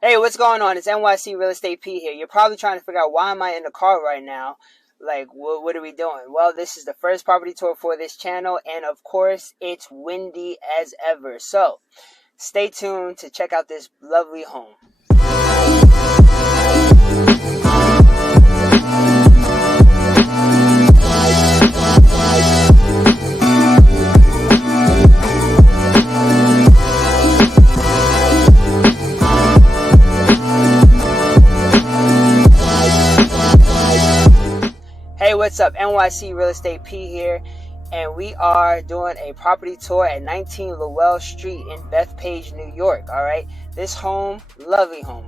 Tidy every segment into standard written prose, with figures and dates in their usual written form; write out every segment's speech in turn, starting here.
Hey, what's going on? It's NYC Real Estate P here. You're probably trying to figure out why am I in the car right now? Like, what are we doing? Well, this is the first property tour for this channel, and of course, it's windy as ever. So, stay tuned to check out this lovely home. Hey, what's up? NYC Real Estate P here, and we are doing a property tour at 19 Lowell Street in Bethpage, New York. All right, this home, lovely home,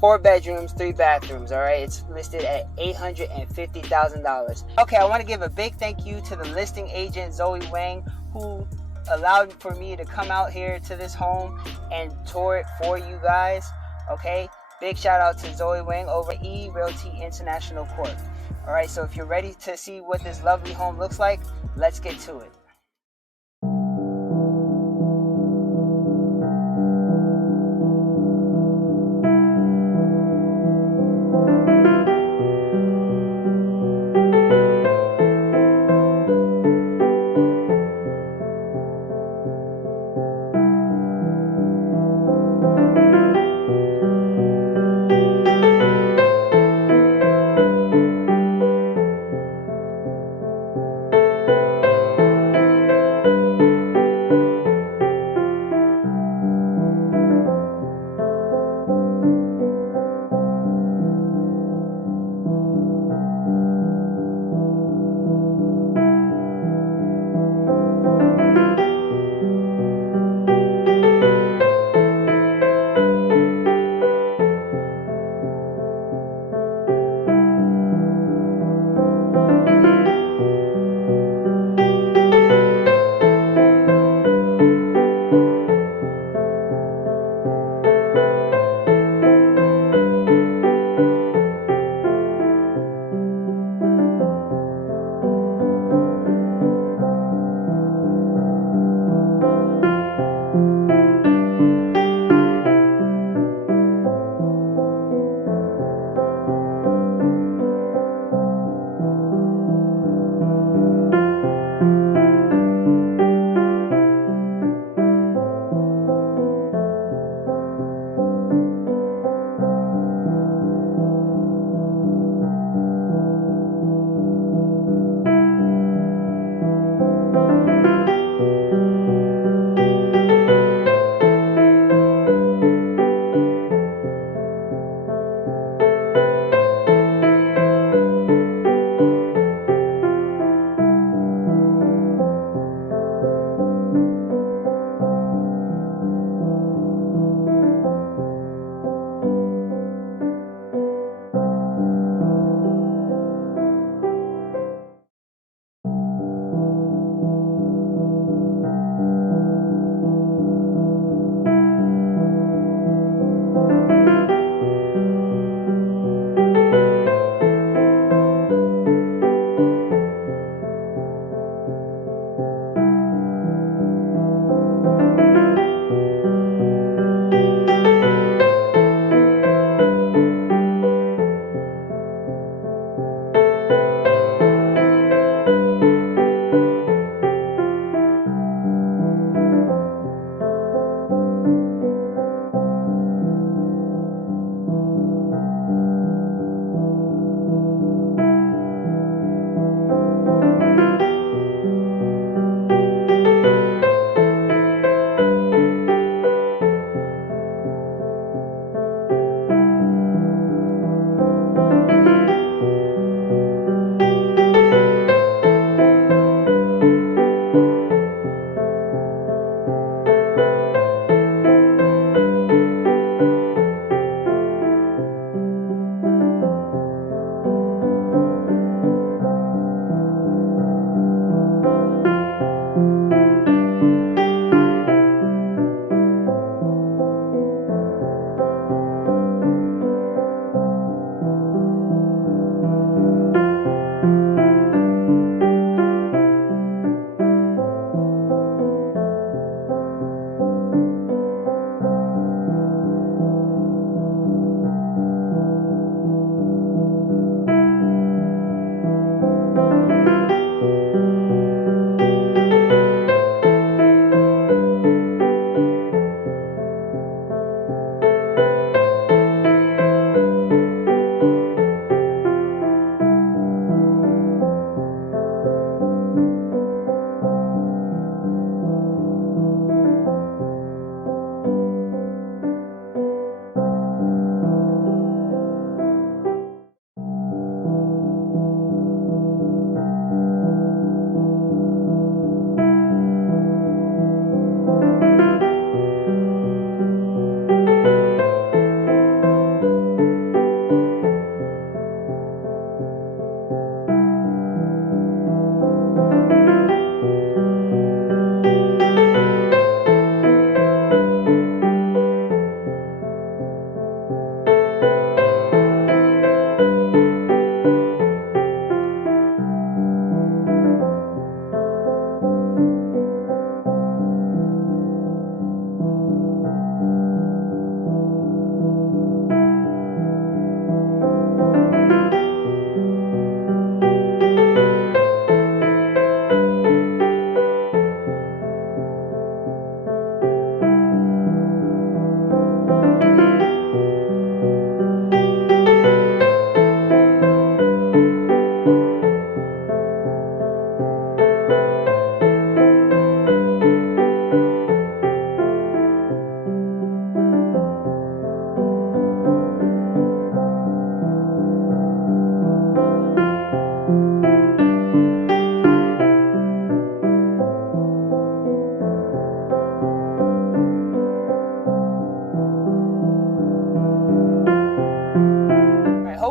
4 bedrooms, 3 bathrooms. All right, it's listed at $850,000. Okay, I want to give a big thank you to the listing agent Zoe Wang, who allowed for me to come out here to this home and tour it for you guys. Okay, big shout out to Zoe Wang over at E Realty International Corp. All right, so if you're ready to see what this lovely home looks like, let's get to it.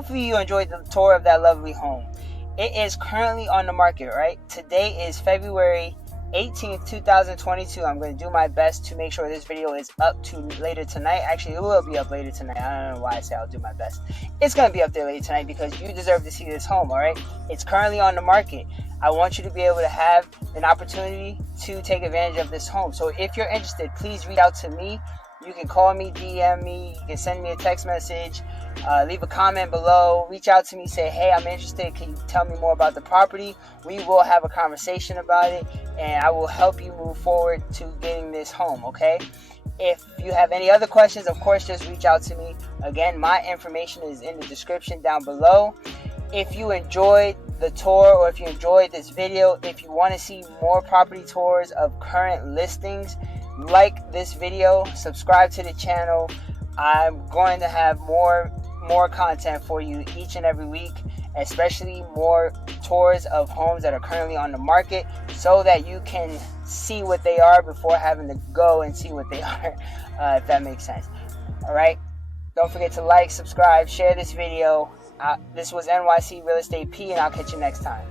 hopefully you enjoyed the tour of that lovely home. It is currently on the market, right? Today is February 18th, 2022. I'm going to do my best to make sure this video is up to later tonight. Actually, it will be up later tonight. I don't know why I say I'll do my best. It's going to be up there later tonight because you deserve to see this home, all right? It's currently on the market. I want you to be able to have an opportunity to take advantage of this home. So if you're interested, please reach out to me. You can call me, DM me, you can send me a text message, leave a comment below, reach out to me, say, hey, I'm interested, can you tell me more about the property? We will have a conversation about it, and I will help you move forward to getting this home, okay? If you have any other questions, of course, just reach out to me. Again, my information is in the description down below. If you enjoyed the tour or if you enjoyed this video, if you want to see more property tours of current listings, like this video, subscribe to the channel. I'm going to have more content for you each and every week, especially more tours of homes that are currently on the market so that you can see what they are before having to go and see what they are, if that makes sense. All right, don't forget to like, subscribe, share this video. This was NYC Real Estate P, and I'll catch you next time.